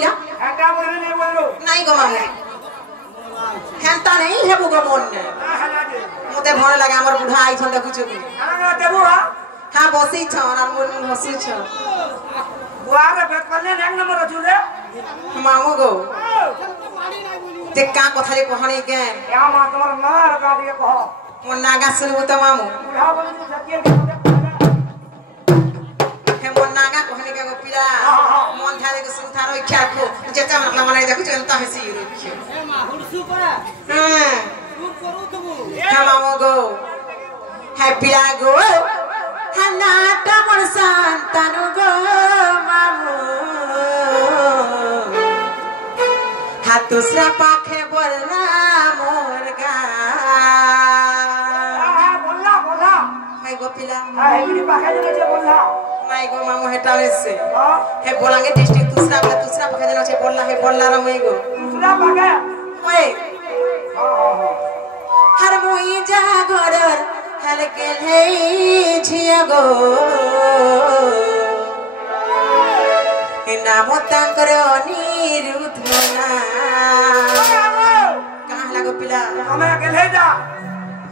पिला एटा बोले नहीं बोलो नहीं गो मामू हेंता नहीं है बुगो मन ने मते भल लागे हमर बुढ़ा आई छन देखु छी हां देबो हां बसी छन और मोर हसी छ बुआर बेट करले एक नंबर अछु रे मामू गो ते का कथा रे कहणी के या मा तमर नार गाडी कह मोर नागा सुनबो त मामू बुढ़ा बोले तू सत्य हे मोर नागा कहणी के गो पिला मन थारे के सुन थारो इच्छा को जेता मतलब मन देखु छी एंता हसी रखे ए मा हुरसु परा हां तू करू तू हा मामू गो हे पिला गो हनाटा मोर संतानु गो मामू दूसरा पाखे बोलना मोर गा बोलना बोलना मैं गोपिला हां हेली पाखे जने बोलना मैं गो मामू हेटाले से हे बोलांगे डिस्ट्रिक्ट दूसरा पाखे जने बोलना है बोलना रे मैं गो दूसरा पाखे ओए हां हर मोई जा गोरर हलके हे झिया गो नाम तांकर अनिरुद्धना कहां लागो पिला हमें अकेले जा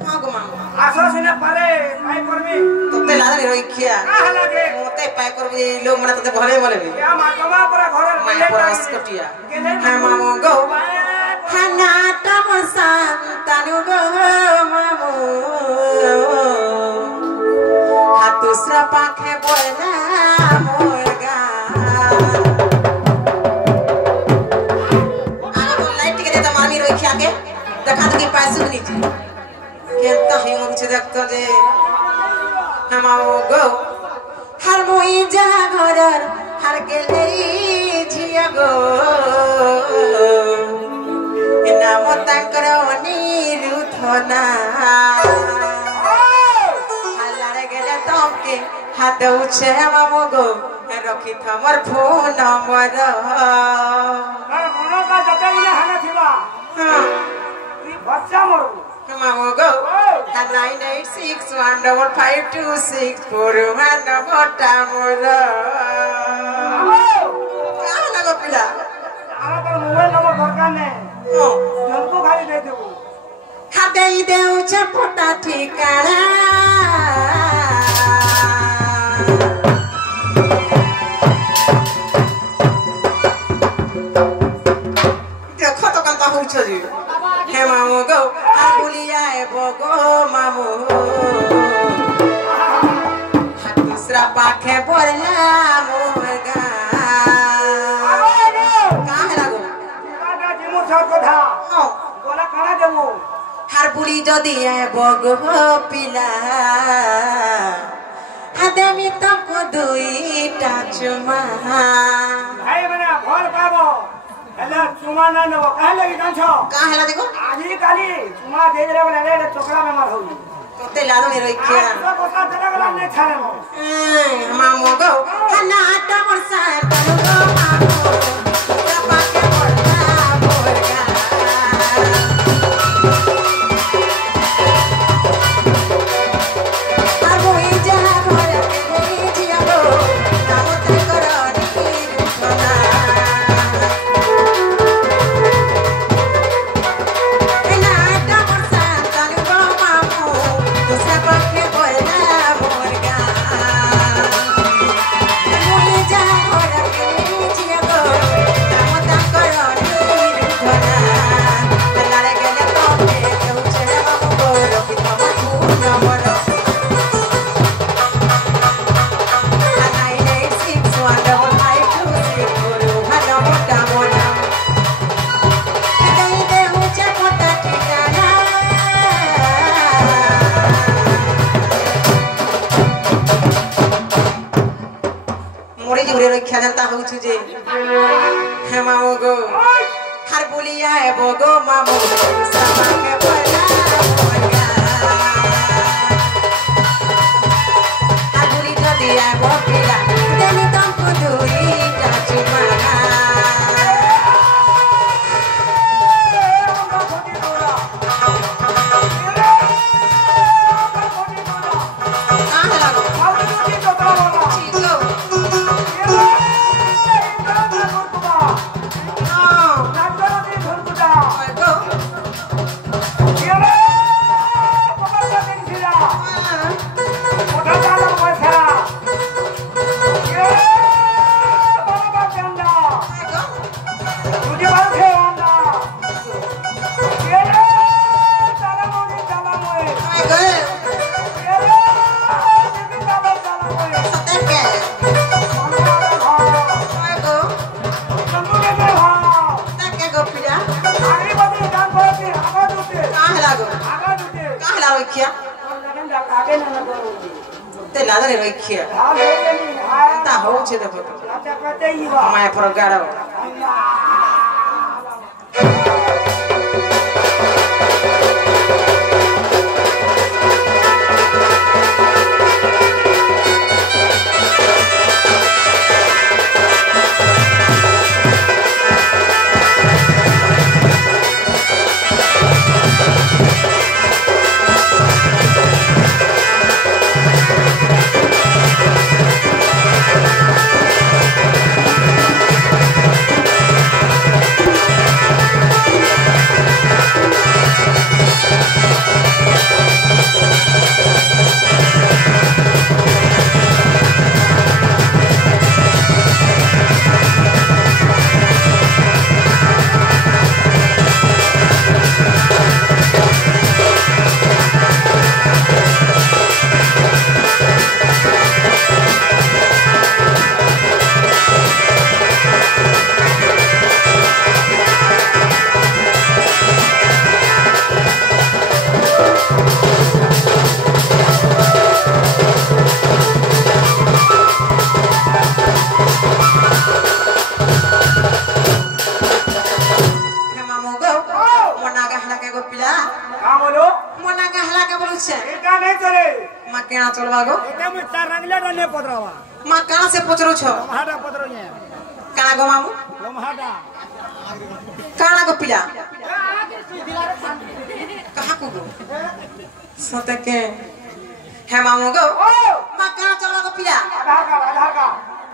हां गो मामू आसो सिने पारे पाई करबी तते लागे रोइखिया कहां लागे मोते पाई करबी लोग मने तते भले मलेबी या मातमा पूरा घर मैं पूरा स्कटिया हां मामू गो हनाटा मो संतानु गो मामू हा दूसरा पाखे बोलना मोर गा देखा तो कि पैसे नहीं थी केंता ही मुझे छे देखतो जे हम आओ गो हर मोई जा घरर हर के लेई झिया गो ए नाम तांकर अनिरुद्धना हलारे गेले तोके हाथ उछे मामो गो रखी थमर फोन नंबर मनो का जते ने हने थिबा हां बच्चा मरो मामो गो 986155264 मोटा मोर का लगो पिला आमा पर मोबाइल नंबर दरकार ने हां हमको खाली दे देबो खाते देउ छपटा ठिकाना देखो तो कंता होछ जी हे मामू गो आ बुलिया ए बगो मामू हा दूसरा पाखे बोलना मोगा काहे लागो दादा जिमु सब कथा हां बोला कणा देबो हार बुली जदी ए बगो पिला हादेमी तको दुईटा चुमा भाई मने फल पाबो हेला चुमा ना नबो काहे लगी कांछो काहे ला देखो आजी काली चुमा दे देले बोले रे चोकड़ा में मार होई तोते लालो ने रोइखिया सब पता चला गला ने छाने मो मामू गो हनाटा मोर संतानु गो मामू पूरा पाके बोलना मोर गा हर मोई जा घर के झिया गो नाम तांकर अनिरुद्धना हनाटा मोर संतानु गो मामू दूसरा पाके बोलना मोर गा मोई जा घर के झिया गो नाम तांकर अनिरुद्धना लारे गेले तोके देउछे बाबू गो रखि तमर फूल नंबर मोरे जुरे रखा जनता होछु जे हे मामू गो हर बोलिया है बगो मामू समा के बोला मोगा हर बोली जदी है बपिला देनी तुमको दुई चुमा काहे लागो ठीक हो चले रखिए हां लेनी हां ता हो छे देखो अच्छा कहते ही बा माय पर गाड़ो केना चलवा गो एटा में चार रंगले रने पदरावा मां कहां से पूछ रो छो लमहाटा पदरो ने कहां गो मामू लमहाटा कहां गो पिला कहां को गो सते के हे मामू गो मां कहां चलवा गो पिला आधार कार्ड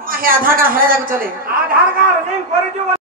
मां हे आधार कार्ड हेरा जाके चले आधार कार्ड नहीं करे